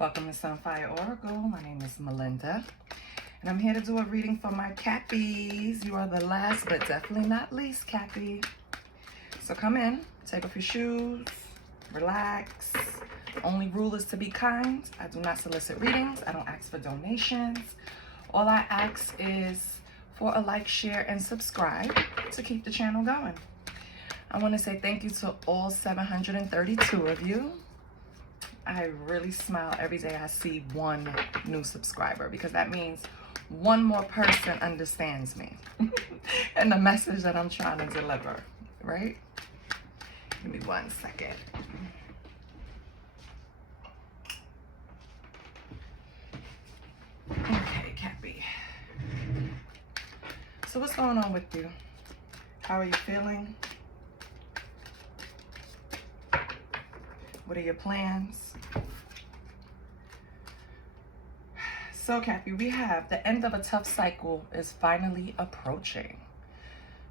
Welcome to Sunfire Oracle. My name is Melinda, and I'm here to do a reading for my Cappies. You are the last, but definitely not least, Cappy. So come in, take off your shoes, relax. Only rule is to be kind. I do not solicit readings. I don't ask for donations. All I ask is for a like, share, and subscribe to keep the channel going. I want to say thank you to all 732 of you. I really smile every day I see one new subscriber, because that means one more person understands me and the message that I'm trying to deliver, right? Give me 1 second. Okay, Cappy. So what's going on with you? How are you feeling? What are your plans? So, Cappy, we have the end of a tough cycle is finally approaching.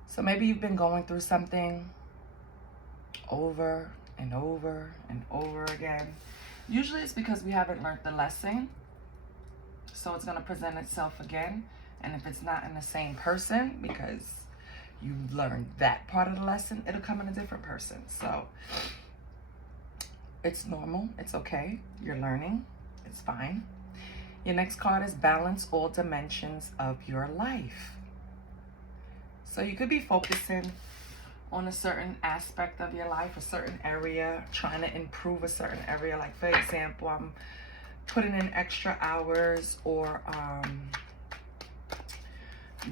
So maybe you've been going through something over and over and over again. Usually it's because we haven't learned the lesson. So it's going to present itself again. And if it's not in the same person, because you learned that part of the lesson, it'll come in a different person. So it's normal. It's okay. You're learning. It's fine. Your next card is balance all dimensions of your life. So you could be focusing on a certain aspect of your life, a certain area, trying to improve a certain area. Like, for example, I'm putting in extra hours, or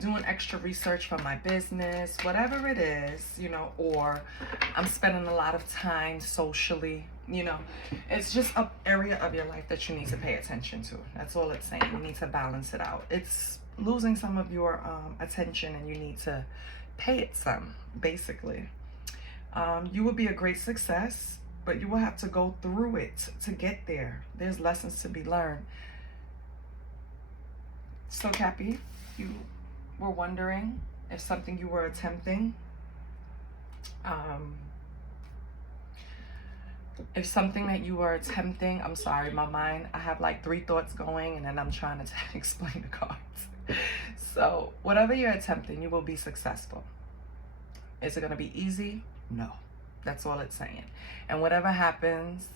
doing extra research for my business, whatever it is, you know, or I'm spending a lot of time socially, you know. It's just an area of your life that you need to pay attention to. That's all it's saying. You need to balance it out. It's losing some of your attention, and you need to pay it some, basically. You will be a great success, but you will have to go through it to get there. There's lessons to be learned. So, Cappy, you were wondering if something you were attempting, if something that you were attempting, I'm sorry, my mind, I have like 3 thoughts going, and then I'm trying to explain the cards. So whatever you're attempting, you will be successful. Is it going to be easy? No. That's all it's saying. And whatever happens,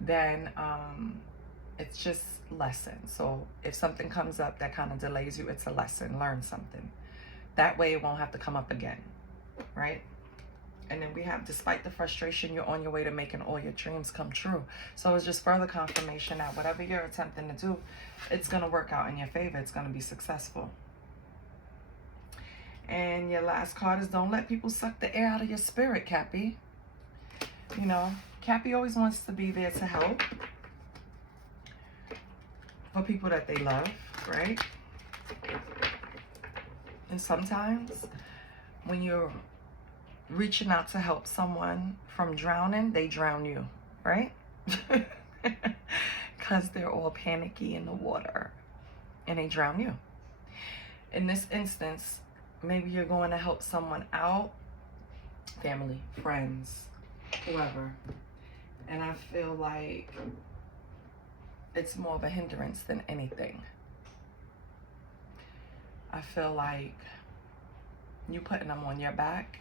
then it's just lesson. So if something comes up that kind of delays you, it's a lesson. Learn something. That way it won't have to come up again, right? And then we have, despite the frustration, you're on your way to making all your dreams come true. So it's just further confirmation that whatever you're attempting to do, it's going to work out in your favor. It's going to be successful. And your last card is don't let people suck the air out of your spirit, Cappy. You know, Cappy always wants to be there to help for people that they love, right? And sometimes when you're reaching out to help someone from drowning, they drown you, right? Because they're all panicky in the water, and they drown you. In this instance, maybe you're going to help someone out, family, friends, whoever, and I feel like it's more of a hindrance than anything. I feel like you putting them on your back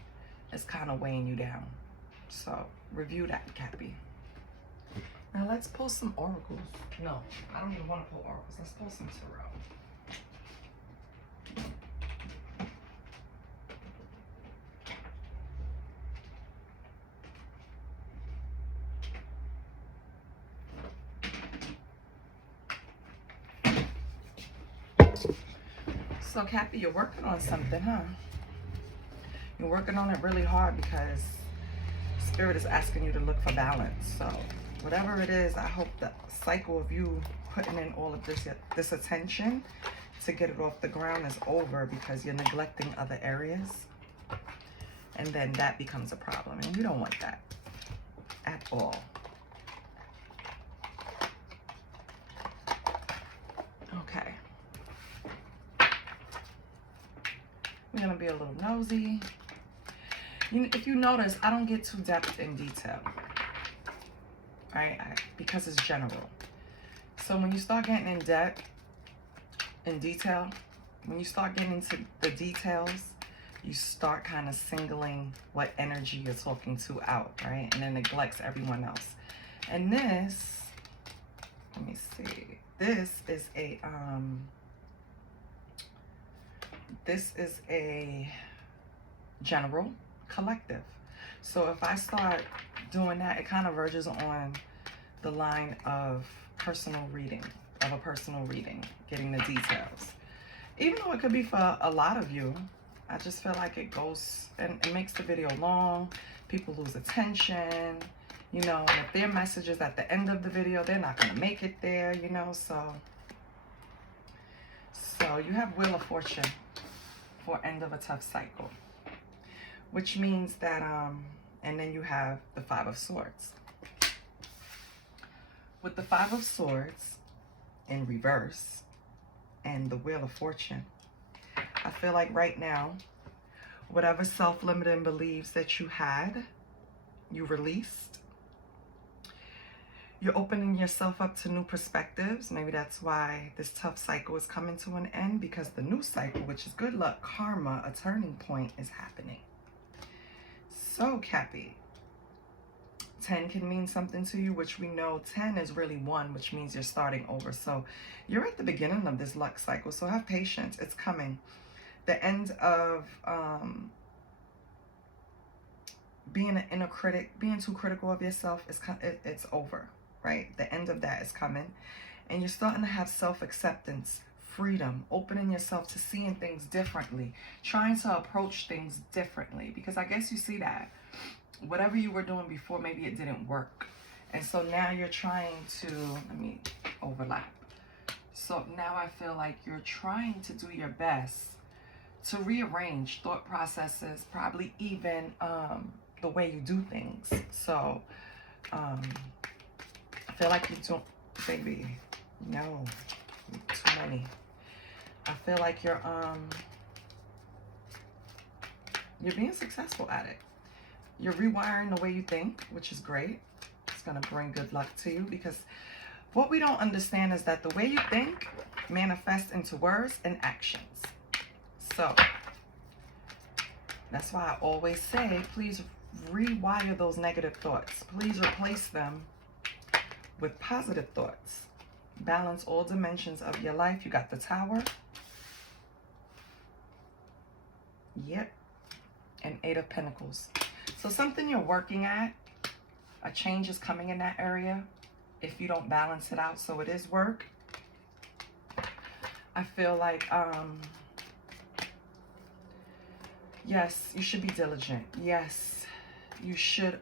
is kind of weighing you down. So review that, Cappy. Now let's pull some oracles. No, I don't even want to pull oracles. Let's pull some tarot. So, Cappy, you're working on something, huh? You're working on it really hard because Spirit is asking you to look for balance. So, whatever it is, I hope the cycle of you putting in all of this attention to get it off the ground is over, because you're neglecting other areas. And then that becomes a problem. And you don't want that at all. Okay. I'm going to be a little nosy. If you notice, I don't get too depth in detail. right? Because it's general. So when you start getting in depth, in detail, when you start getting into the details, you start kind of singling what energy you're talking to out, right? And it neglects everyone else. And this, let me see, this is a general collective. So if I start doing that, it kind of verges on the line of personal reading, getting the details. Even though it could be for a lot of you, I just feel like it goes and it makes the video long. People lose attention, you know, and if their message is at the end of the video, they're not going to make it there, you know. So you have Wheel of Fortune for end of a tough cycle, which means that, and then you have the Five of Swords. With the Five of Swords in reverse and the Wheel of Fortune, I feel like right now, whatever self-limiting beliefs that you had, you released. You're opening yourself up to new perspectives. Maybe that's why this tough cycle is coming to an end, because the new cycle, which is good luck, karma, a turning point, is happening. So, Cappy, 10 can mean something to you, which we know 10 is really 1, which means you're starting over. So you're at the beginning of this luck cycle. So have patience. It's coming. The end of being an inner critic, being too critical of yourself, it's over, right? The end of that is coming. And you're starting to have self-acceptance, freedom, opening yourself to seeing things differently, trying to approach things differently. Because I guess you see that whatever you were doing before, maybe it didn't work. And so now you're trying to, let me overlap. So now I feel like you're trying to do your best to rearrange thought processes, probably even the way you do things. So I feel like you don't, baby, no, too many. I feel like you're being successful at it. You're rewiring the way you think, which is great. It's going to bring good luck to you, because what we don't understand is that the way you think manifests into words and actions. So that's why I always say, please rewire those negative thoughts. Please replace them with positive thoughts. Balance all dimensions of your life. You got the Tower. Yep. And 8 of Pentacles. So something you're working at, a change is coming in that area if you don't balance it out. So it is work. I feel like, yes, you should be diligent. Yes, you should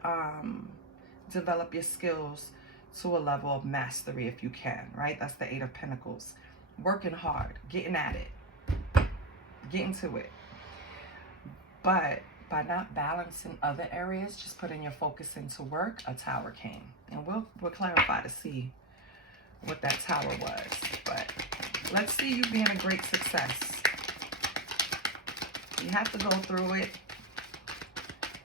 develop your skills to a level of mastery if you can, right? That's the 8 of Pentacles. Working hard, getting at it, getting to it. But by not balancing other areas, just putting your focus into work, a Tower came. And we'll clarify to see what that Tower was. But let's see you being a great success. You have to go through it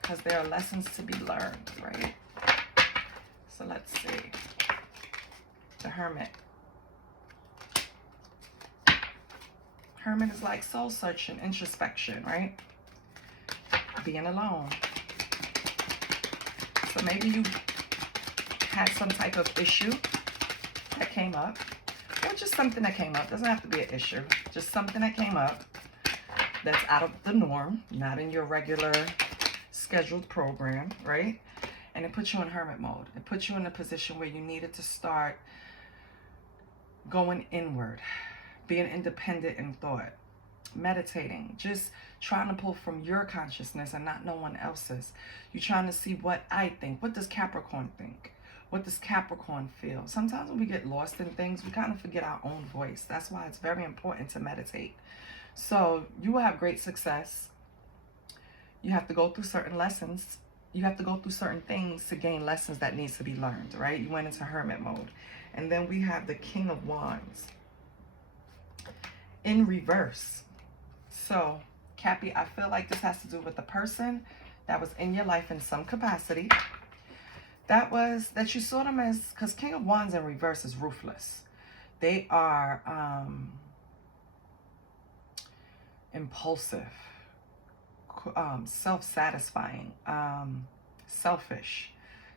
because there are lessons to be learned, right? So let's see. The Hermit. Hermit is like soul searching, introspection, right? Being alone. So maybe you had some type of issue that came up, or just something that came up. Doesn't have to be an issue, just something that came up that's out of the norm, not in your regular scheduled program, right? And it puts you in hermit mode. It puts you in a position where you needed to start going inward, being independent in thought, meditating, just trying to pull from your consciousness and not no one else's. You're trying to see what I think. What does Capricorn think? What does Capricorn feel? Sometimes when we get lost in things, we kind of forget our own voice. That's why it's very important to meditate. So you will have great success. You have to go through certain lessons. You have to go through certain things to gain lessons that needs to be learned, right? You went into hermit mode. And then we have the King of Wands in reverse. So, Cappy, I feel like this has to do with the person that was in your life in some capacity. That you saw them as, because King of Wands in reverse is ruthless. They are impulsive, self-satisfying, selfish.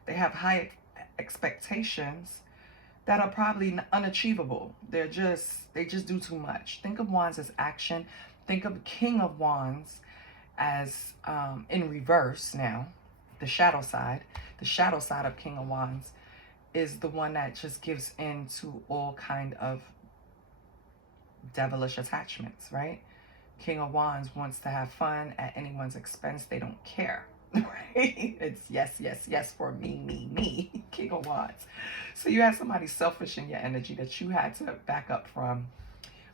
They have high expectations that are probably unachievable. They just do too much. Think of Wands as action. Think of King of Wands as in reverse now, the shadow side. The shadow side of King of Wands is the one that just gives in to all kind of devilish attachments, right? King of Wands wants to have fun at anyone's expense. They don't care, right? It's yes, yes, yes for me. King of Wands. So you had somebody selfish in your energy that you had to back up from.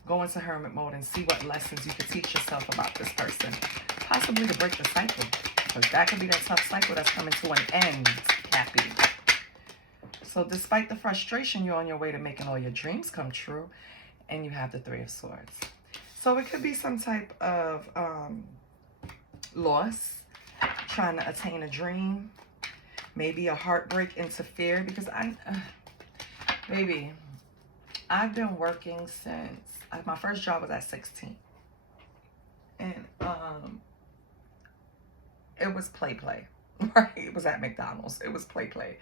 Go into hermit mode and see what lessons you could teach yourself about this person. Possibly to break the cycle. Because that could be that tough cycle that's coming to an end, Cappy. So despite the frustration, you're on your way to making all your dreams come true. And you have the Three of Swords. So it could be some type of loss, trying to attain a dream, maybe a heartbreak into fear. Because baby, I've been working since my first job was at 16, and it was play, right? It was at McDonald's. It was play.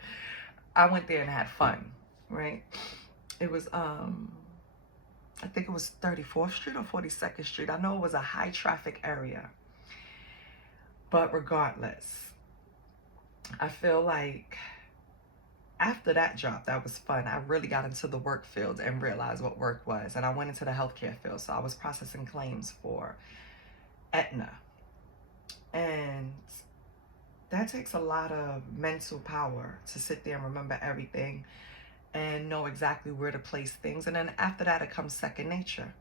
I went there and had fun, right? It was I think it was 34th Street or 42nd Street. I know it was a high traffic area. But regardless, I feel like after that job, that was fun. I really got into the work field and realized what work was. And I went into the healthcare field. So I was processing claims for Aetna. And that takes a lot of mental power to sit there and remember everything and know exactly where to place things. And then after that, it comes second nature.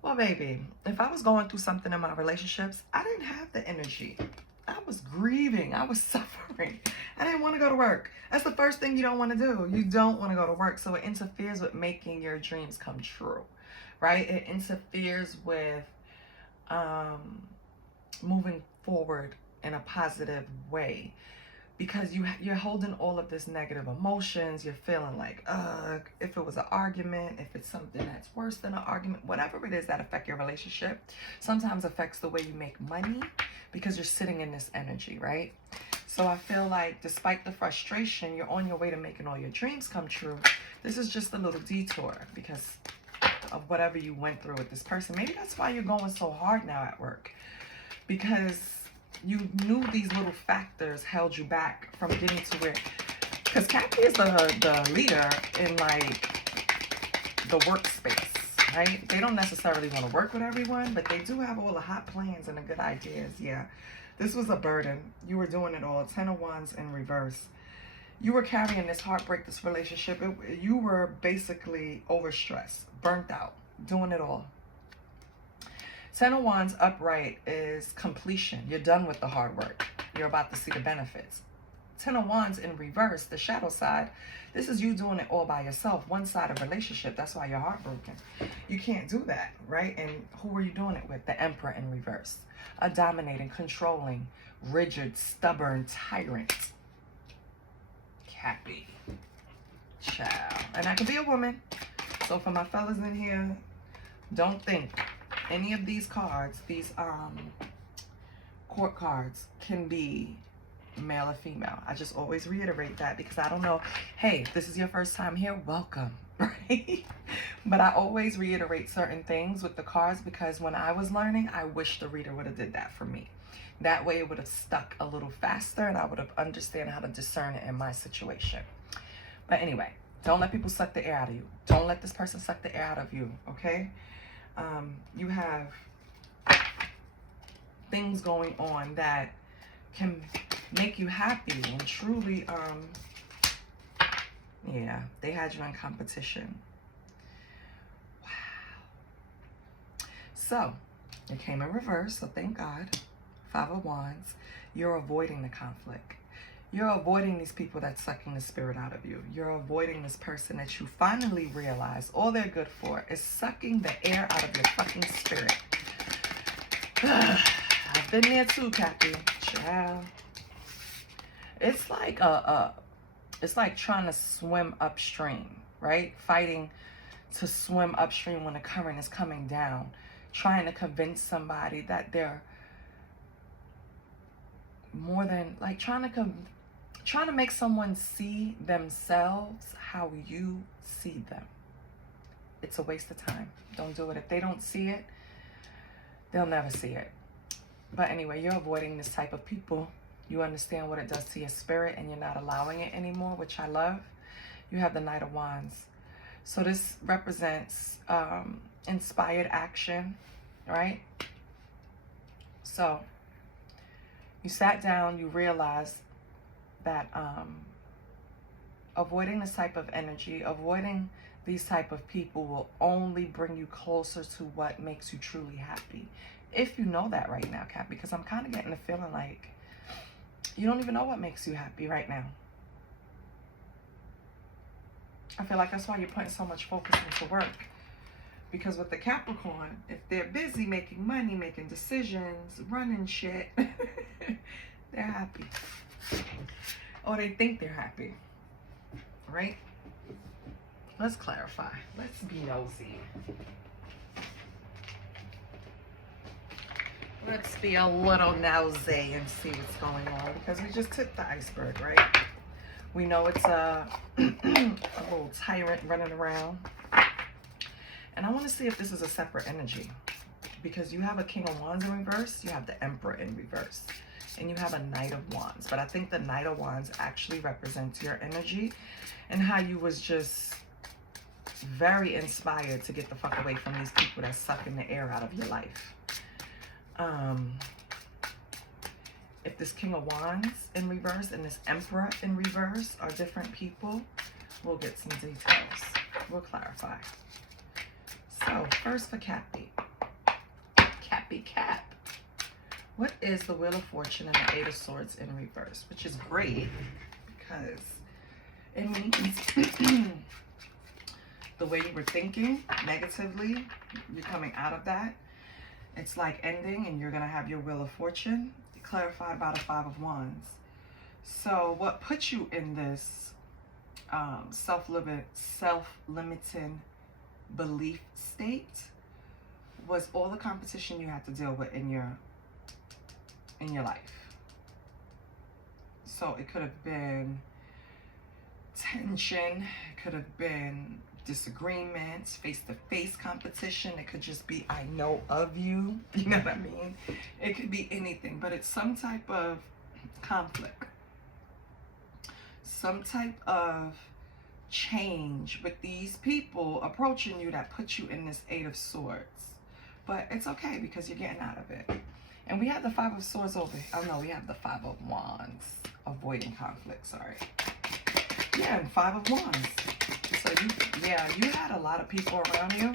Well, baby, if I was going through something in my relationships, I didn't have the energy. I was grieving. I was suffering. I didn't want to go to work. That's the first thing you don't want to do. You don't want to go to work. So it interferes with making your dreams come true, right? It interferes with moving forward in a positive way. Because you're holding all of this negative emotions. You're feeling like, if it was an argument, if it's something that's worse than an argument, whatever it is that affect your relationship, sometimes affects the way you make money because you're sitting in this energy, right? So I feel like despite the frustration, you're on your way to making all your dreams come true. This is just a little detour because of whatever you went through with this person. Maybe that's why you're going so hard now at work, because you knew these little factors held you back from getting to where, because Cappy is the leader in like the workspace, right? They don't necessarily want to work with everyone, but they do have all the hot plans and the good ideas. Yeah, this was a burden. You were doing it all. 10 of Wands in reverse. You were carrying this heartbreak, this relationship. You were basically overstressed, burnt out, doing it all. 10 of Wands upright is completion. You're done with the hard work. You're about to see the benefits. 10 of Wands in reverse, the shadow side, this is you doing it all by yourself, one-sided relationship. That's why you're heartbroken. You can't do that, right? And who are you doing it with? The Emperor in reverse. A dominating, controlling, rigid, stubborn tyrant. Cappy. Child. And that could be a woman. So for my fellas in here, don't think any of these cards, these court cards, can be male or female. I just always reiterate that because I don't know. Hey, if this is your first time here, welcome, right? But I always reiterate certain things with the cards because when I was learning, I wish the reader would have did that for me. That way it would have stuck a little faster and I would have understand how to discern it in my situation. But anyway, don't let people suck the air out of you. Don't let this person suck the air out of you, okay? You have things going on that can make you happy and truly, yeah, they had you in competition. Wow. So, it came in reverse, so thank God. 5 of Wands. You're avoiding the conflict. You're avoiding these people that's sucking the spirit out of you. You're avoiding this person that you finally realize all they're good for is sucking the air out of your fucking spirit. I've been there too, Cappy. Child. It's like it's like trying to swim upstream, right? Fighting to swim upstream when the current is coming down, trying to convince somebody that they're more than, like, trying to make someone see themselves how you see them. It's a waste of time. Don't do it. If they don't see it, they'll never see it. But anyway, you're avoiding this type of people. You understand what it does to your spirit, and you're not allowing it anymore, which I love. You have the Knight of Wands. So this represents inspired action, right? So you sat down, you realized that avoiding this type of energy, avoiding these type of people will only bring you closer to what makes you truly happy. If you know that right now, Cap, because I'm kind of getting the feeling like you don't even know what makes you happy right now. I feel like that's why you're putting so much focus into work. Because with the Capricorn, if they're busy making money, making decisions, running shit, they're happy. Or they think they're happy, right? Let's clarify. Let's be nosy. Let's be a little nosy and see what's going on, because we just took the iceberg, right? We know it's a little tyrant running around. And I want to see if this is a separate energy, because you have a King of Wands in reverse, you have the Emperor in reverse, and you have a Knight of Wands. But I think the Knight of Wands actually represents your energy and how you was just very inspired to get the fuck away from these people that's sucking the air out of your life. If this King of Wands in reverse and this Emperor in reverse are different people, we'll get some details. We'll clarify. So first for Cappy. Cappy Cap. What is the Wheel of Fortune and the Eight of Swords in reverse? Which is great, because it means the way you were thinking negatively, you're coming out of that. It's like ending, and you're going to have your Wheel of Fortune clarified by the Five of Wands. So what puts you in this self-limiting belief state was all the competition you had to deal with in your life. So it could have been tension, it could have been disagreements, face-to-face competition. It could just be, I know of you. You know what I mean? It could be anything, but it's some type of conflict, some type of change with these people approaching you that puts you in this Eight of Swords. But it's okay, because you're getting out of it. And we have the Five of Swords over here. Oh no, we have the Five of Wands. Avoiding conflict, sorry. Yeah, and Five of Wands. So you had a lot of people around you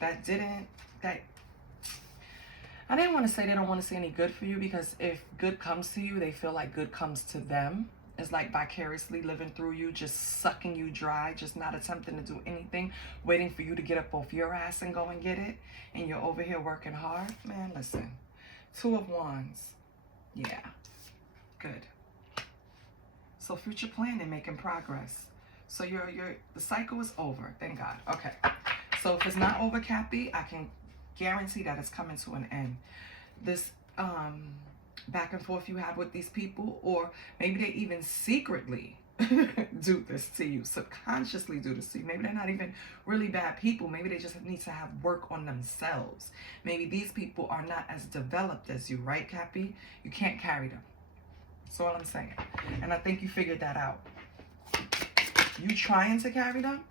that I didn't want to say they don't want to see any good for you, because if good comes to you, they feel like good comes to them. It's like vicariously living through you, just sucking you dry, just not attempting to do anything, waiting for you to get up off your ass and go and get it. And you're over here working hard. Man, listen. Two of Wands. Yeah. Good. So future planning, making progress. So the cycle is over. Thank God. Okay. So if it's not over, Cappy, I can guarantee that it's coming to an end. This back and forth you have with these people, or maybe they even secretly do this to you, subconsciously do this to you. Maybe they're not even really bad people. Maybe they just need to have work on themselves. Maybe these people are not as developed as you, right, Cappy? You can't carry them. That's all I'm saying. And I think you figured that out. You trying to carry them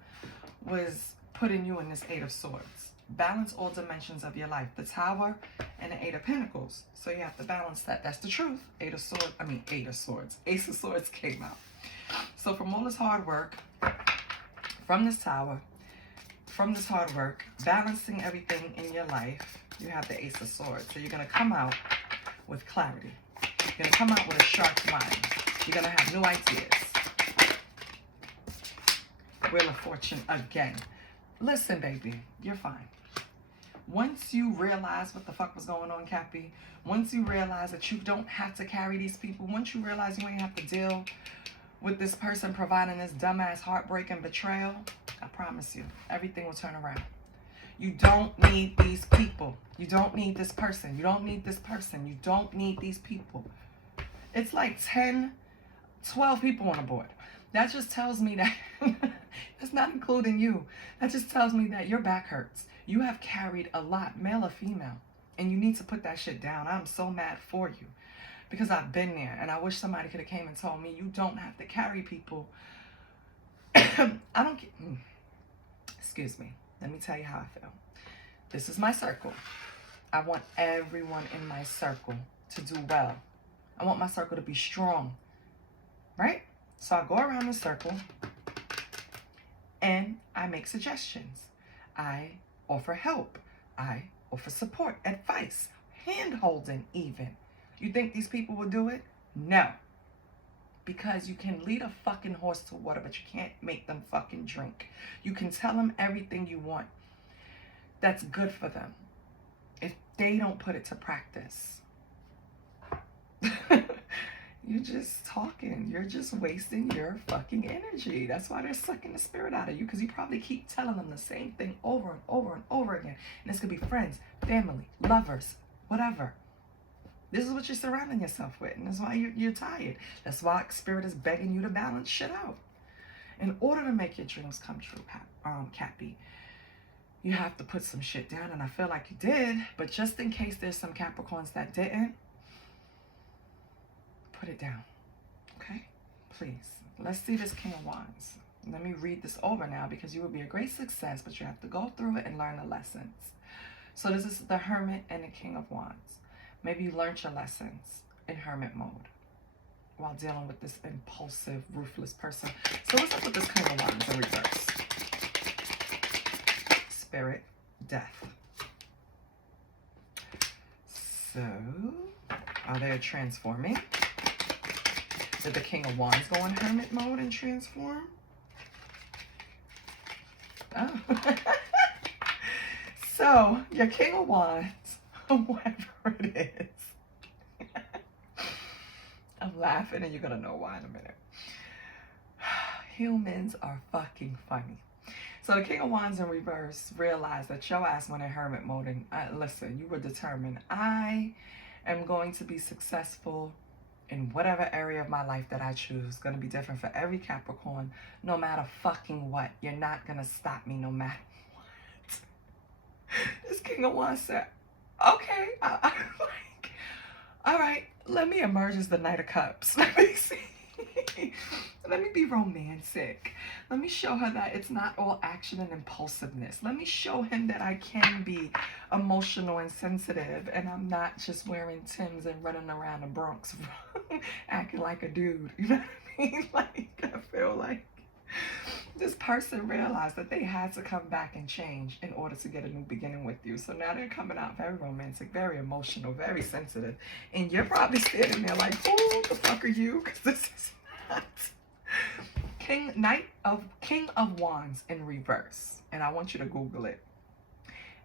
was putting you in this Eight of Swords. Balance all dimensions of your life. The Tower and the Eight of Pentacles. So you have to balance that. That's the truth. Eight of Swords. Ace of Swords came out. So from all this hard work, from this Tower, from this hard work, balancing everything in your life, you have the Ace of Swords. So you're going to come out with clarity. You're going to come out with a sharp mind. You're going to have new ideas. Wheel of Fortune again. Listen, baby, you're fine. Once you realize what the fuck was going on, Cappy, once you realize that you don't have to carry these people, once you realize you ain't have to deal with this person providing this dumbass heartbreak and betrayal, I promise you, everything will turn around. You don't need these people. You don't need this person. You don't need this person. You don't need these people. It's like 10, 12 people on a board. That just tells me that, that's not including you. That just tells me that your back hurts. You have carried a lot, male or female, and you need to put that shit down. I'm so mad for you because I've been there, and I wish somebody could have came and told me you don't have to carry people. I don't get, excuse me. Let me tell you how I feel. This is my circle. I want everyone in my circle to do well. I want my circle to be strong, right? So I go around the circle and I make suggestions. I offer help. I offer support, advice, hand-holding even. You think these people will do it? No. Because you can lead a fucking horse to water, but you can't make them fucking drink. You can tell them everything you want that's good for them if they don't put it to practice. You're just talking. You're just wasting your fucking energy. That's why they're sucking the spirit out of you, because you probably keep telling them the same thing over and over and over again. And this could be friends, family, lovers, whatever. This is what you're surrounding yourself with, and that's why you're tired. That's why spirit is begging you to balance shit out. In order to make your dreams come true, Cappy, you have to put some shit down, and I feel like you did, but just in case there's some Capricorns that didn't, put it down, okay? Please. Let's see this King of Wands. Let me read this over now, because you will be a great success, but you have to go through it and learn the lessons. So this is the Hermit and the King of Wands. Maybe you learned your lessons in hermit mode while dealing with this impulsive, ruthless person. So what's up with this King of Wands in reverse? Spirit, death. So, are they transforming? Did the King of Wands go in hermit mode and transform? Oh. So, your King of Wands, whatever it is. I'm laughing and you're going to know why in a minute. Humans are fucking funny. So the King of Wands in reverse realized that your ass went in hermit mode, and listen, you were determined. I am going to be successful in whatever area of my life that I choose. It's going to be different for every Capricorn, no matter fucking what. You're not going to stop me no matter what. This King of Wands said, okay, like, all right, let me emerge as the Knight of Cups. Let me see. Let me be romantic. Let me show her that it's not all action and impulsiveness. Let me show him that I can be emotional and sensitive, and I'm not just wearing Timbs and running around the Bronx acting like a dude. You know what I mean? Like, I feel like this person realized that they had to come back and change in order to get a new beginning with you. So now they're coming out very romantic, very emotional, very sensitive. And you're probably sitting there like, who the fuck are you? Because this is not King of Wands in reverse. And I want you to Google it.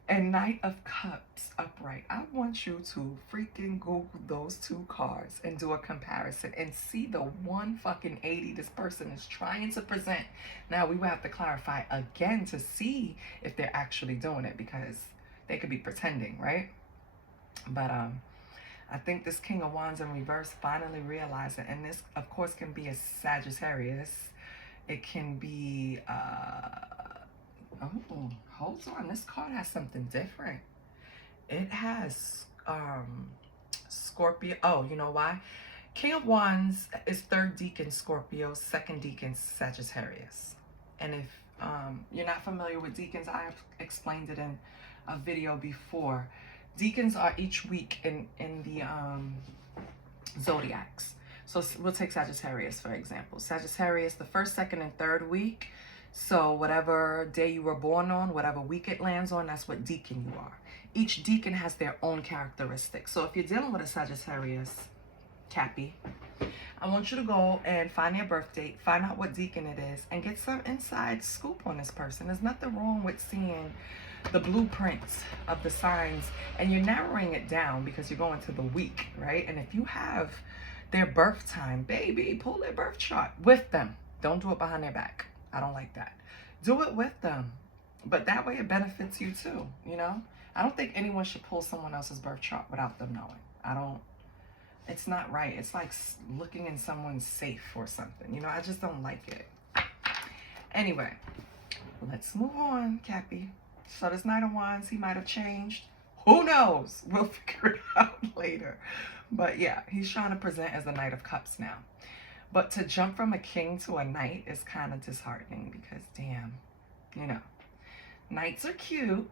And Knight of Cups upright. I want you to freaking Google those two cards and do a comparison and see the 180 this person is trying to present. Now we will have to clarify again to see if they're actually doing it, because they could be pretending, right? But I think this King of Wands in reverse finally realized it. And this, of course, can be a Sagittarius. It can be oh, hold on. This card has something different. It has Scorpio. Oh, you know why? King of Wands is third deacon Scorpio, second deacon Sagittarius. And if you're not familiar with deacons, I have explained it in a video before. Deacons are each week in the zodiacs. So we'll take Sagittarius, for example. Sagittarius, the first, second, and third week. So whatever day you were born on, whatever week it lands on, that's what deacon you are. Each deacon has their own characteristics. So if you're dealing with a Sagittarius, Cappy, I want you to go and find their birth date, find out what deacon it is, and get some inside scoop on this person. There's nothing wrong with seeing the blueprints of the signs, and you're narrowing it down because you're going to the week, right? And if you have their birth time, baby, pull their birth chart with them. Don't do it behind their back. I don't like that. Do it with them. But that way it benefits you too, you know? I don't think anyone should pull someone else's birth chart without them knowing. I don't, it's not right. It's like looking in someone's safe or something. You know, I just don't like it. Anyway, let's move on, Cappy. So this Knight of Wands, he might have changed. Who knows? We'll figure it out later. But yeah, he's trying to present as the Knight of Cups now. But to jump from a king to a knight is kind of disheartening because, damn, you know, knights are cute.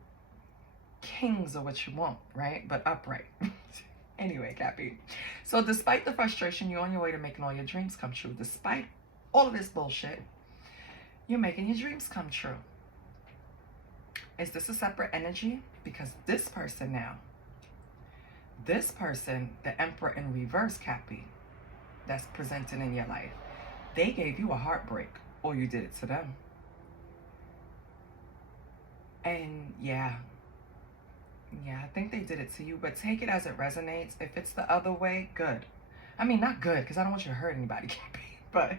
Kings are what you want, right? But upright. Anyway, Cappy. So despite the frustration, you're on your way to making all your dreams come true. Despite all of this bullshit, you're making your dreams come true. Is this a separate energy? Because this person now, this person, the Emperor in reverse, Cappy, that's presented in your life, they gave you a heartbreak, or you did it to them. And yeah, I think they did it to you, but take it as it resonates. If it's the other way, good. I mean, not good, because I don't want you to hurt anybody, Cappy, but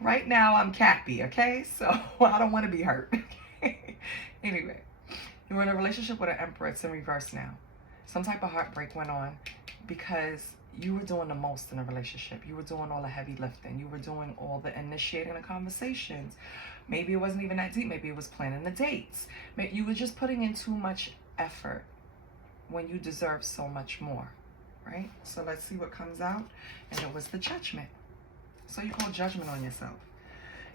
right now I'm Cappy, okay? So I don't want to be hurt. Anyway, you're in a relationship with an Emperor. It's in reverse now. Some type of heartbreak went on because you were doing the most in a relationship. You were doing all the heavy lifting. You were doing all the initiating the conversations. Maybe it wasn't even that deep. Maybe it was planning the dates. Maybe you were just putting in too much effort when you deserve so much more, right? So let's see what comes out. And it was the Judgment. So you call judgment on yourself.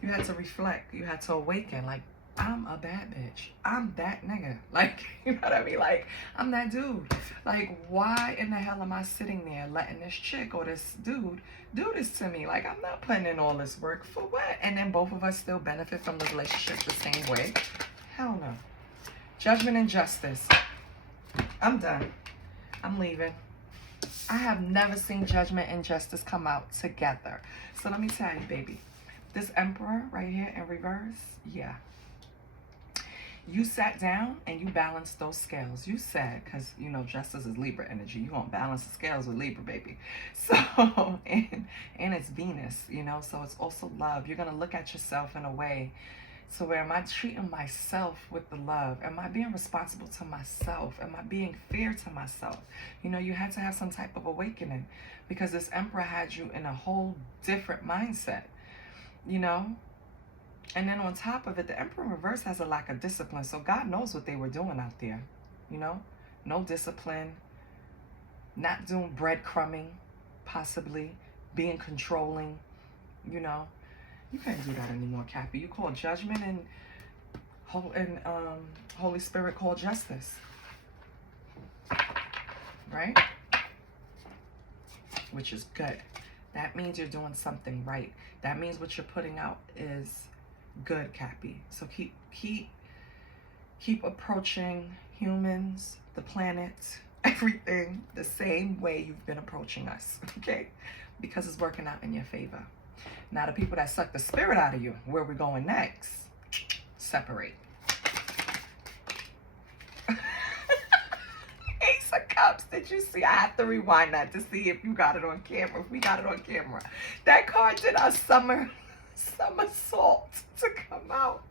You had to reflect. You had to awaken. Like, I'm a bad bitch. I'm that nigga. Like, you know what I mean? Like, I'm that dude. Like, why in the hell am I sitting there letting this chick or this dude do this to me? Like, I'm not putting in all this work for what? And then both of us still benefit from the relationship the same way? Hell no. Judgment and justice. I'm done. I'm leaving. I have never seen judgment and justice come out together. So let me tell you, baby. This Emperor right here in reverse, yeah. You sat down and you balanced those scales. You said, because, you know, justice is Libra energy. You won't balance the scales with Libra, baby. So, and it's Venus, you know, so it's also love. You're going to look at yourself in a way. So where am I treating myself with the love? Am I being responsible to myself? Am I being fair to myself? You know, you had to have some type of awakening because this Emperor had you in a whole different mindset, you know? And then on top of it, the Emperor in reverse has a lack of discipline. So God knows what they were doing out there, you know? No discipline, not doing breadcrumbing, possibly, being controlling, you know? You can't do that anymore, Cappy. You call judgment and Holy Spirit call justice. Right? Which is good. That means you're doing something right. That means what you're putting out is good, Cappy. So keep approaching humans, the planet, everything the same way you've been approaching us, okay? Because it's working out in your favor. Now the people that suck the spirit out of you, where we going next? Separate. Ace of Cups, did you see? I have to rewind that to see if you got it on camera. If we got it on camera. That card did our somersault to come out.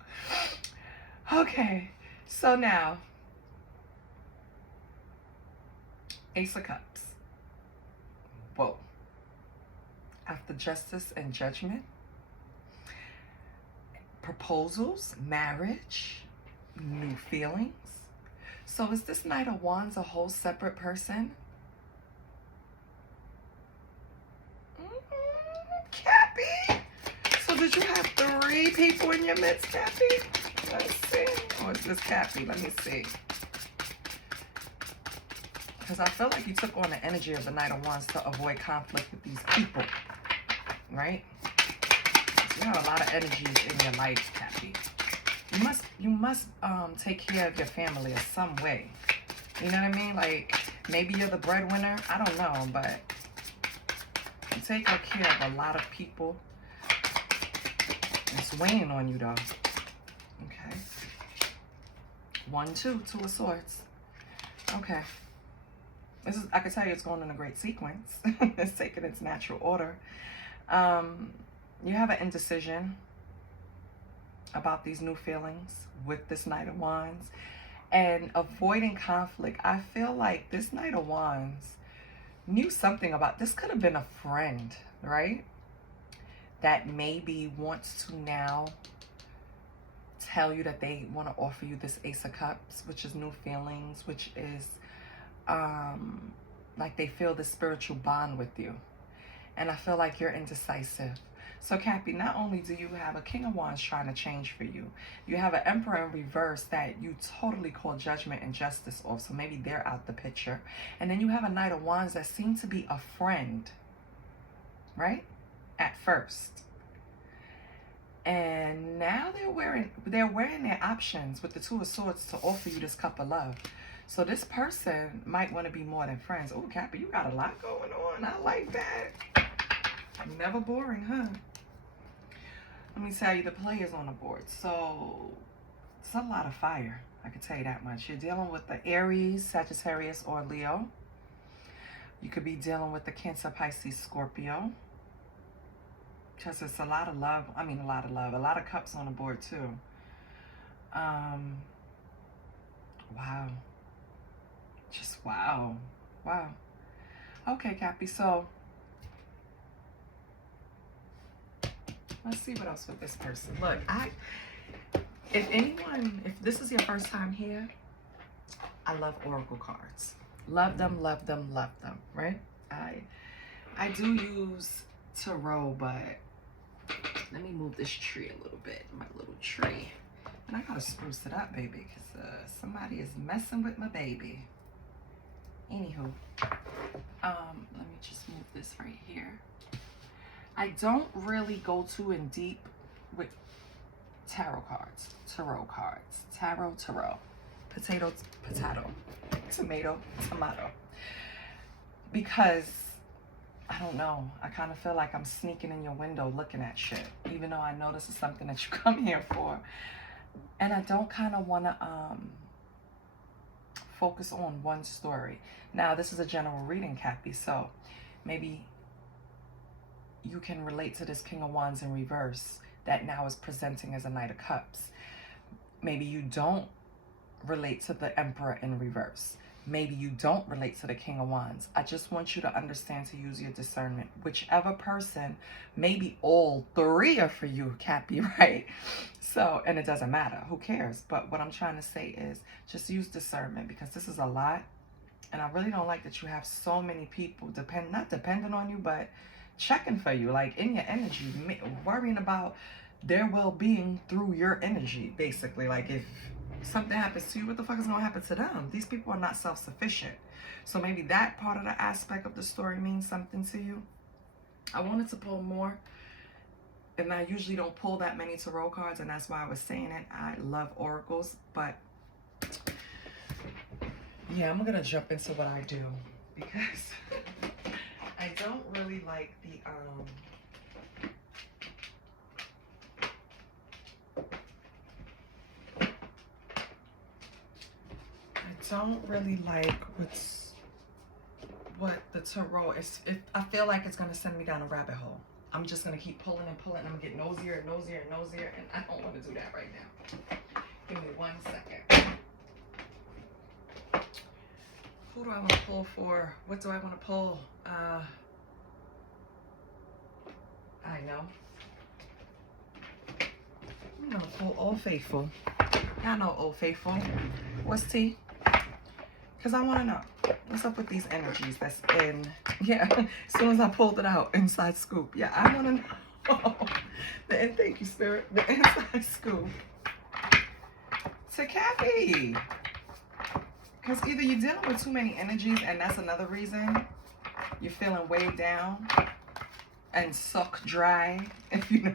Okay, so now, Ace of Cups. Whoa. After justice and judgment, proposals, marriage, new feelings. So is this Knight of Wands a whole separate person? Cappy? So did you have 3 people in your midst, Cappy? Let's see. Or is this Cappy? Let me see. Because I feel like you took on the energy of the Knight of Wands to avoid conflict with these people. Right? So you have a lot of energies in your life, Cappy. You must take care of your family in some way. You know what I mean? Like, maybe you're the breadwinner. I don't know, but you take care of a lot of people. It's weighing on you, though. Okay. 1, 2 of Swords. Okay. This is, I can tell you it's going in a great sequence. It's taking its natural order. You have an indecision. about these new feelings with this Knight of Wands and avoiding conflict. I feel like this Knight of Wands knew something about this. Could have been a friend, right? That maybe wants to now tell you that they want to offer you this Ace of Cups, which is new feelings, which is like they feel the spiritual bond with you. And I feel like you're indecisive. So Cappy, not only do you have a King of Wands trying to change for you, you have an Emperor in reverse that you totally call judgment and justice off. So maybe they're out the picture. And then you have a Knight of Wands that seems to be a friend, right? At first. And now they're wearing their options with the Two of Swords to offer you this cup of love. So this person might want to be more than friends. Oh, Cappy, you got a lot going on. I like that. Never boring, huh? Let me tell you the players on the board. So it's a lot of fire. I can tell you that much. You're dealing with the Aries, Sagittarius, or Leo. You could be dealing with the Cancer, Pisces, Scorpio. Because it's a lot of love. I mean, a lot of love. A lot of cups on the board, too. Wow. Just wow. Wow. Okay, Cappy. So, let's see what else with this person. Look, if this is your first time here, I love Oracle cards. Love them, love them, love them, right? I do use tarot, but let me move this tree a little bit, my little tree. And I gotta spruce it up, baby, because somebody is messing with my baby. Anywho, let me just move this right here. I don't really go too in deep with tarot cards, tarot, potato, tomato, because I don't know. I kind of feel like I'm sneaking in your window looking at shit, even though I know this is something that you come here for. And I don't kind of want to focus on one story. Now, this is a general reading, Cappy, so maybe you can relate to this King of Wands in reverse that now is presenting as a Knight of Cups. Maybe you don't relate to the Emperor in reverse. Maybe you don't relate to the King of Wands. I just want you to understand to use your discernment. Whichever person, maybe all three are for you, Cappy, right? So, and it doesn't matter. Who cares? But what I'm trying to say is just use discernment, because this is a lot. And I really don't like that you have so many people not depending on you, but checking for you, like in your energy, worrying about their well-being through your energy, basically. Like if something happens to you, what the fuck is going to happen to them? These people are not self-sufficient. So maybe that part of the aspect of the story means something to you. I wanted to pull more, and I usually don't pull that many tarot cards, and that's why I was saying it. I love oracles, but yeah, I'm gonna jump into what I do, because I don't really like the what the tarot is. I feel like it's gonna send me down a rabbit hole. I'm just gonna keep pulling and pulling. I'm gonna get nosier and nosier and nosier, and I don't want to do that right now. Give me 1 second. Who do I want to pull for? What do I want to pull? I know. I'm gonna pull Old Faithful. Y'all know Old Faithful. What's T? Because I want to know what's up with these energies that's in. Yeah, as soon as I pulled it out, inside scoop. Yeah, I want to know. And thank you, Spirit. The inside scoop. To Cappy. Because either you're dealing with too many energies, and that's another reason you're feeling weighed down and suck dry. If you know,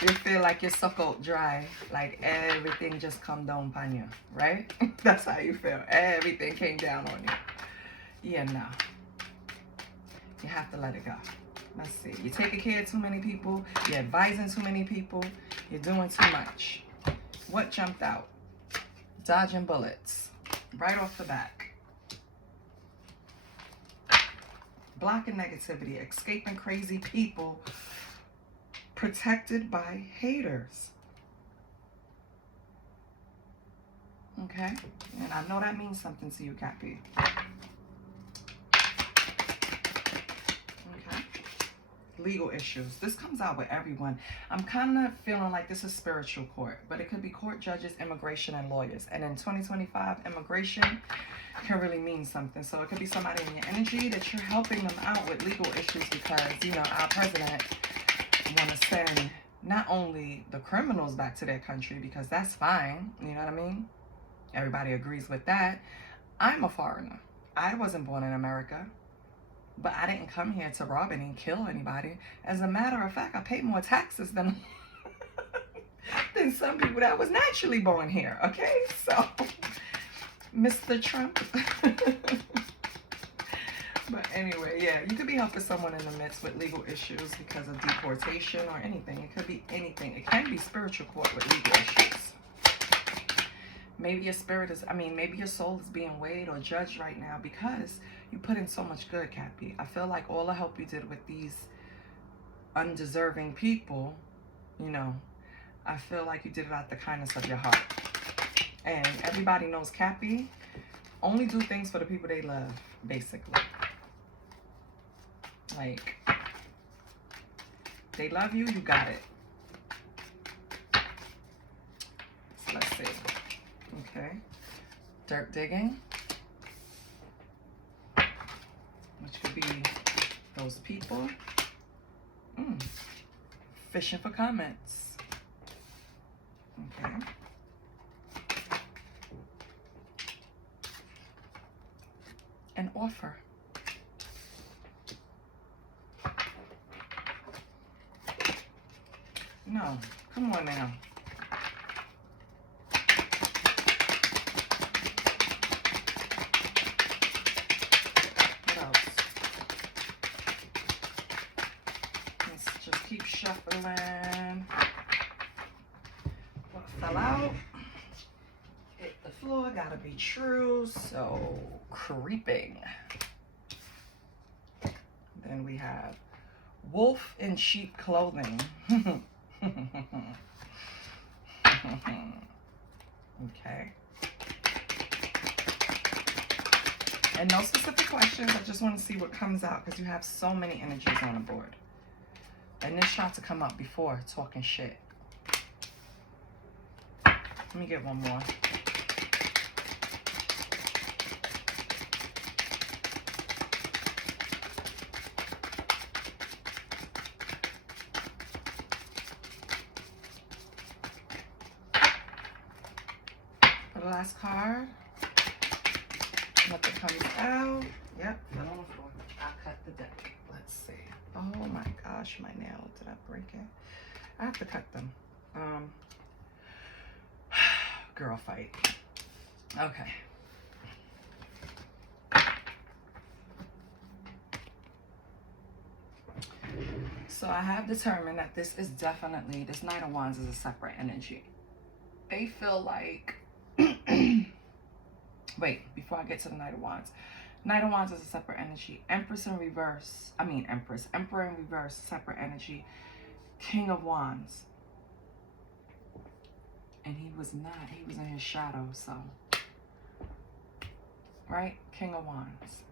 you feel like you're sucked dry, like everything just come down upon you, right? That's how you feel. Everything came down on you. Yeah, no. You have to let it go. Let's see. You're taking care of too many people. You're advising too many people. You're doing too much. What jumped out? Dodging bullets. Right off the back. Blocking negativity. Escaping crazy people. Protected by haters. Okay? And I know that means something to you, Cappy. Okay? Legal issues. This comes out with everyone. I'm kind of feeling like this is spiritual court, but it could be court, judges, immigration, and lawyers. And in 2025, immigration can really mean something. So it could be somebody in your energy that you're helping them out with legal issues because, you know, our president want to send not only the criminals back to their country, because that's fine, you know what I mean? Everybody agrees with that. I'm a foreigner. I wasn't born in America, but I didn't come here to rob and kill anybody. As a matter of fact, I paid more taxes than than some people that was naturally born here, okay? So, Mr. Trump. But anyway, yeah, you could be helping someone in the midst with legal issues because of deportation or anything. It could be anything. It can be spiritual court with legal issues. Maybe your spirit is, maybe your soul is being weighed or judged right now because you put in so much good, Cappy. I feel like all the help you did with these undeserving people, you know, I feel like you did it out the kindness of your heart. And everybody knows Cappy only do things for the people they love, basically. Like, they love you, you got it. So let's see. Okay. Dirt digging. Which could be those people. Fishing for comments. Okay. An offer. No, come on now. What else? Let's just keep shuffling. What fell out? Hit the floor, gotta be true. So, creeping. Then we have wolf in sheep clothing. Okay. And no specific questions. I just want to see what comes out because you have so many energies on the board. And this tried to come up before talking shit. Let me get one more. The last card. Nothing comes out. Yep, fell on the floor. I'll cut the deck. Let's see. Oh my gosh, my nail. Did I break it? I have to cut them. Girl fight. Okay. So I have determined that this is definitely, this Knight of Wands is a separate energy. They feel like wait, before I get to the Knight of Wands. Knight of Wands is a separate energy. Empress in reverse. Emperor in reverse, separate energy. King of Wands. And he was not. He was in his shadow, so. Right? King of Wands.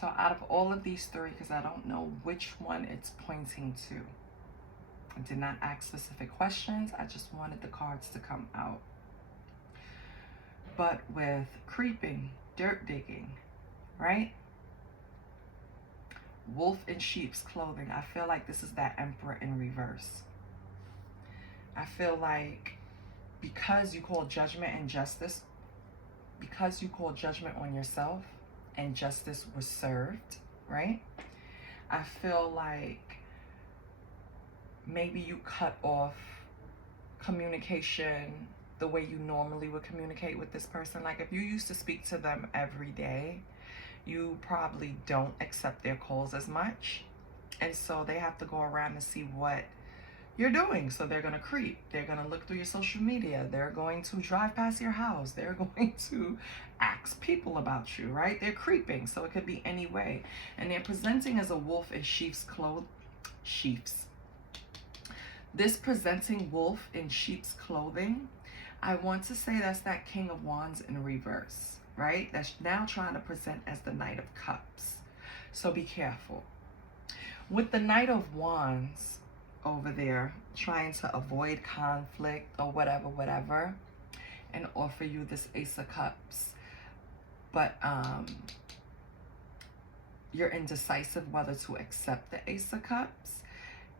So out of all of these three, because I don't know which one it's pointing to. I did not ask specific questions. I just wanted the cards to come out. But with creeping, dirt digging, right? Wolf in sheep's clothing. I feel like this is that Emperor in reverse. I feel like because you call judgment and justice, because you call judgment on yourself and justice was served, right? I feel like maybe you cut off communication the way you normally would communicate with this person. Like if you used to speak to them every day, you probably don't accept their calls as much. And so they have to go around to see what you're doing. So they're going to creep. They're going to look through your social media. They're going to drive past your house. They're going to ask people about you, right? They're creeping. So it could be any way. And they're presenting as a wolf in sheep's clothing. This presenting wolf in sheep's clothing, I want to say that's that King of Wands in reverse, right? That's now trying to present as the Knight of Cups. So be careful. With the Knight of Wands over there, trying to avoid conflict or whatever, and offer you this Ace of Cups. But you're indecisive whether to accept the Ace of Cups,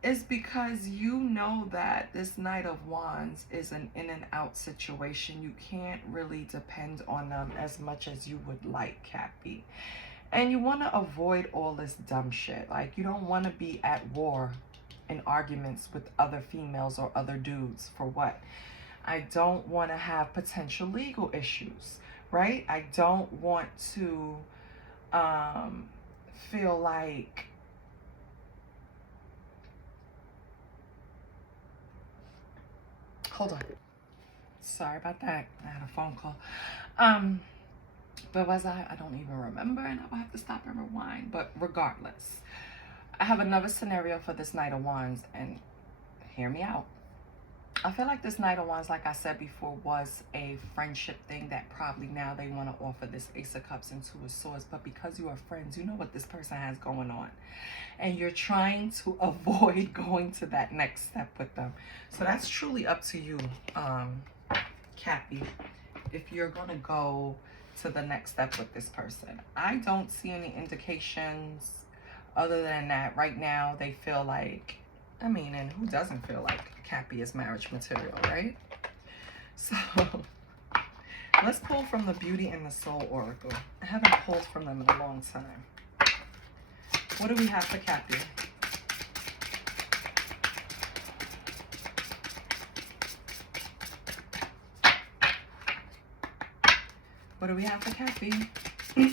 is because you know that this Knight of Wands is an in and out situation. You can't really depend on them as much as you would like, Cappy. And you want to avoid all this dumb shit. Like, you don't want to be at war in arguments with other females or other dudes. For what? I don't want to have potential legal issues, right? I don't want to feel like hold on. Sorry about that. I had a phone call. But was I don't even remember, and I will have to stop and rewind. But regardless, I have another scenario for this Knight of Wands, and hear me out. I feel like this Knight of Wands, like I said before, was a friendship thing that probably now they want to offer this Ace of Cups and Two of Swords. But because you are friends, you know what this person has going on. And you're trying to avoid going to that next step with them. So that's truly up to you, Cappy, if you're going to go to the next step with this person. I don't see any indications other than that right now they feel like, I mean, and who doesn't feel like Cappy is marriage material, right? So let's pull from the Beauty and the Soul Oracle. I haven't pulled from them in a long time. What do we have for Cappy? What do we have for Cappy? Ooh,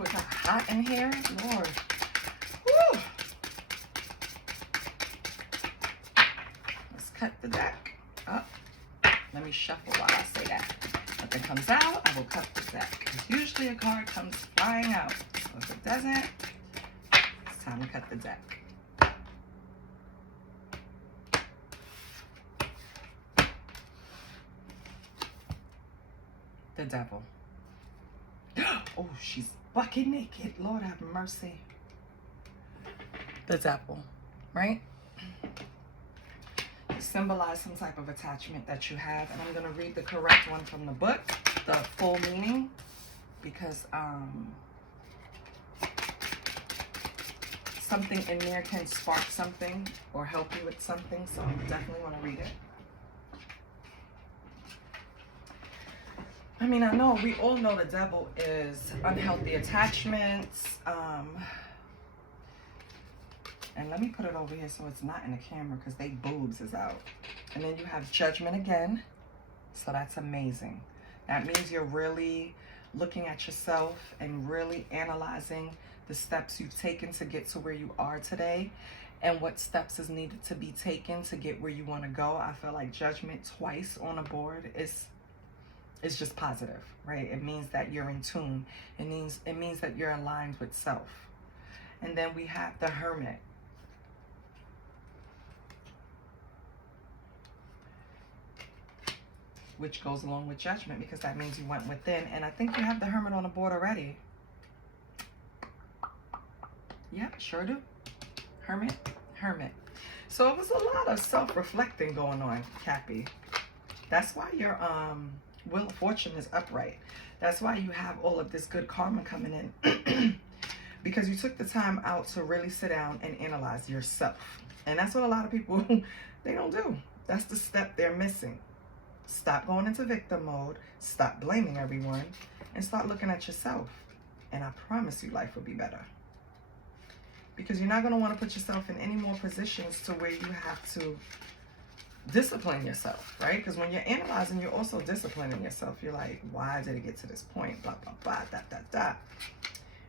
it's hot in here, Lord. Woo. Let's cut the deck up. Let me shuffle while I say that. If it comes out, I will cut the deck. Because usually a card comes flying out. So if it doesn't, it's time to cut the deck. The Devil. Oh, she's bucket naked. Lord have mercy. The Devil, right? Symbolize some type of attachment that you have, and I'm going to read the correct one from the book, the full meaning, because something in there can spark something or help you with something, so I definitely want to read it. I mean, I know, we all know the Devil is unhealthy attachments, and let me put it over here so it's not in the camera because they boobs is out. And then you have Judgment again. So that's amazing. That means you're really looking at yourself and really analyzing the steps you've taken to get to where you are today and what steps is needed to be taken to get where you want to go. I feel like Judgment twice on a board is just positive, right? It means that you're in tune. It means that you're aligned with self. And then we have the Hermit. Which goes along with Judgment because that means you went within. And I think you have the Hermit on the board already. Yeah, sure do. Hermit, Hermit. So it was a lot of self-reflecting going on, Cappy. That's why your Wheel of Fortune is upright. That's why you have all of this good karma coming in. Because you took the time out to really sit down and analyze yourself. And that's what a lot of people, they don't do. That's the step they're missing. Stop going into victim mode, stop blaming everyone, and start looking at yourself. And I promise you life will be better. Because you're not going to want to put yourself in any more positions to where you have to discipline yourself, right? Because when you're analyzing, you're also disciplining yourself. You're like, why did it get to this point? Blah, blah, blah, dot, dot, dot.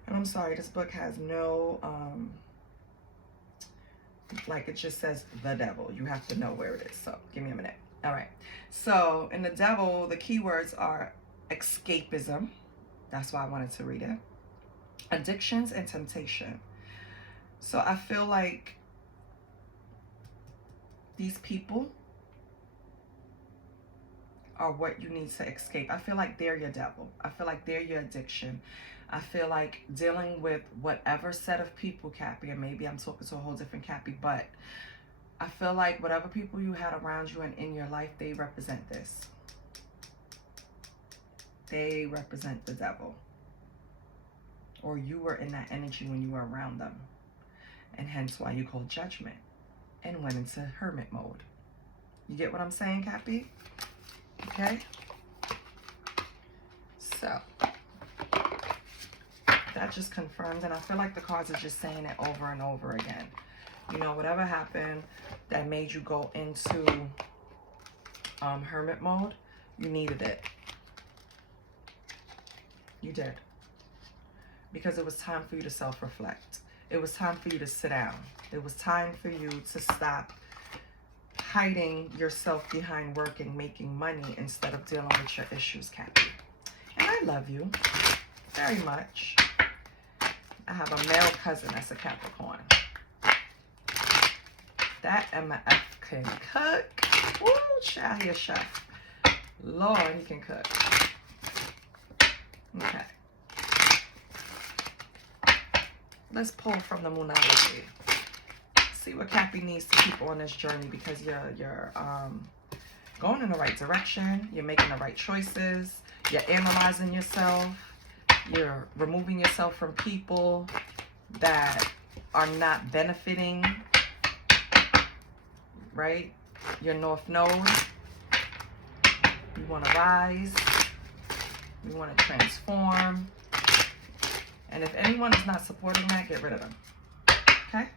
And I'm sorry, this book has no, like it just says the Devil. You have to know where it is. So give me a minute. All right. So in the Devil, the keywords are escapism. That's why I wanted to read it. Addictions and temptation. So I feel like these people are what you need to escape. I feel like they're your devil. I feel like they're your addiction. I feel like dealing with whatever set of people, Cappy, and maybe I'm talking to a whole different Cappy, but I feel like whatever people you had around you and in your life, they represent this. They represent the devil. Or you were in that energy when you were around them. And hence why you called judgment and went into hermit mode. You get what I'm saying, Cappy? Okay? So, that just confirms, and I feel like the cards are just saying it over and over again. You know, whatever happened that made you go into hermit mode, you needed it. You did. Because it was time for you to self-reflect. It was time for you to sit down. It was time for you to stop hiding yourself behind work and making money instead of dealing with your issues, Cappy. And I love you very much. I have a male cousin that's a Capricorn. That MF can cook. Woo, child, he a chef. Lord, he can cook. Okay. Let's pull from the Moonology. See what Cappy needs to keep on this journey, because you're going in the right direction. You're making the right choices. You're analyzing yourself. You're removing yourself from people that are not benefiting, right? Your North Node. You want to rise. You want to transform. And if anyone is not supporting that, get rid of them. Okay?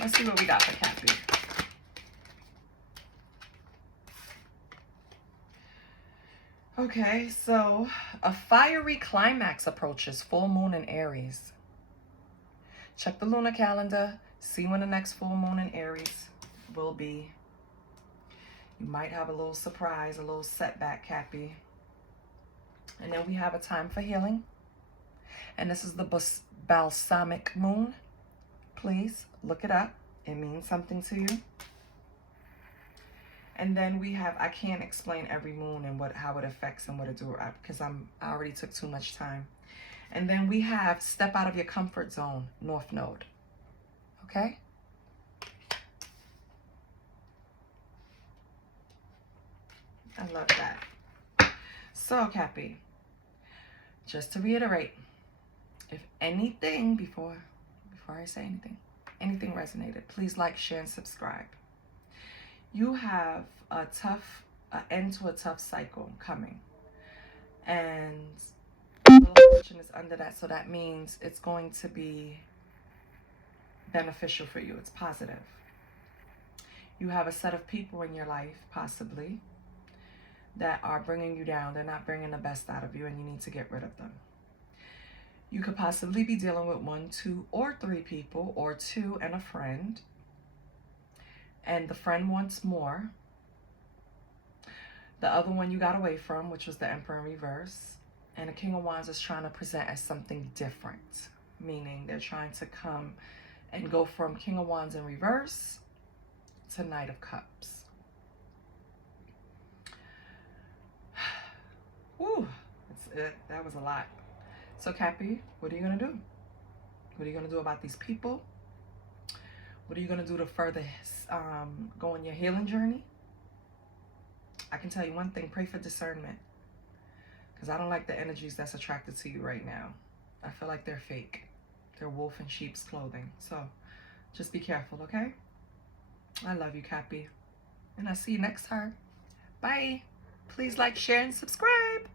Let's see what we got for Cappy. Okay, so a fiery climax approaches full moon in Aries. Check the lunar calendar. See when the next full moon in Aries will be. You might have a little surprise, a little setback, Cappy. And then we have a time for healing. And this is the balsamic moon. Please look it up. It means something to you. And then we have, I can't explain every moon and how it affects and what it do, because I already took too much time. And then we have step out of your comfort zone, North Node. Okay? I love that. So, Cappy, just to reiterate, if anything, before I say anything resonated, please like, share, and subscribe. You have an end to a tough cycle coming. And Little Fortune is under that, so that means it's going to be beneficial for you. It's positive. You have a set of people in your life, possibly, that are bringing you down. They're not bringing the best out of you, and you need to get rid of them. You could possibly be dealing with 1, 2, or 3 people, or 2 and a friend. And the friend wants more. The other one you got away from, which was the Emperor in reverse. And the King of Wands is trying to present as something different. Meaning they're trying to come and go from King of Wands in reverse to Knight of Cups. Whew, that was a lot. So, Cappy, what are you going to do? What are you going to do about these people? What are you going to do to further go on your healing journey? I can tell you one thing, pray for discernment. Because I don't like the energies that's attracted to you right now. I feel like they're fake. They're wolf in sheep's clothing. So, just be careful, okay? I love you, Cappy. And I'll see you next time. Bye. Please like, share, and subscribe.